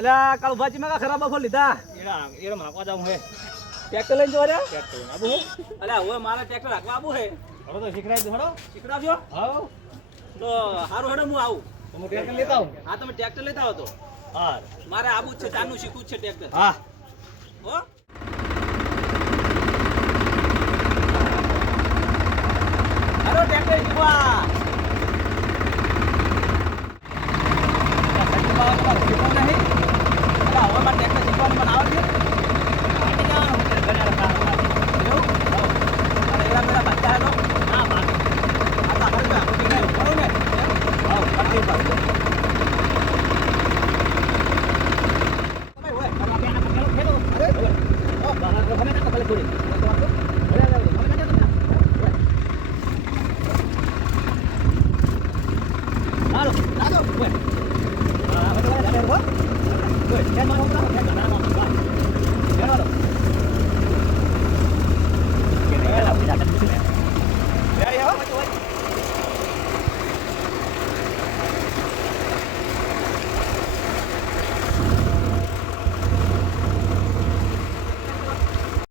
અલ્યા કાળુભાજી માં ખરાબ બફો લીધા એરા માપવા જાવ હે ટ્રેક્ટર લઈને જોવા રહ્યા ટ્રેક્ટર આબુ હે અલ્યા હવે મારે ટ્રેક્ટર રાખવા આવું હે હવે તો શીખડાઈ દો હડો શીખડાવજો હા તો હારું હેડો હું આવું તમે ટ્રેક્ટર લેતા આવો હા તમે ટ્રેક્ટર લેતા આવો તો હા મારે આવું જ છે ચાનું શીખવું જ છે ટ્રેક્ટર હા હો હાલો ટ્રેક્ટર શીખવા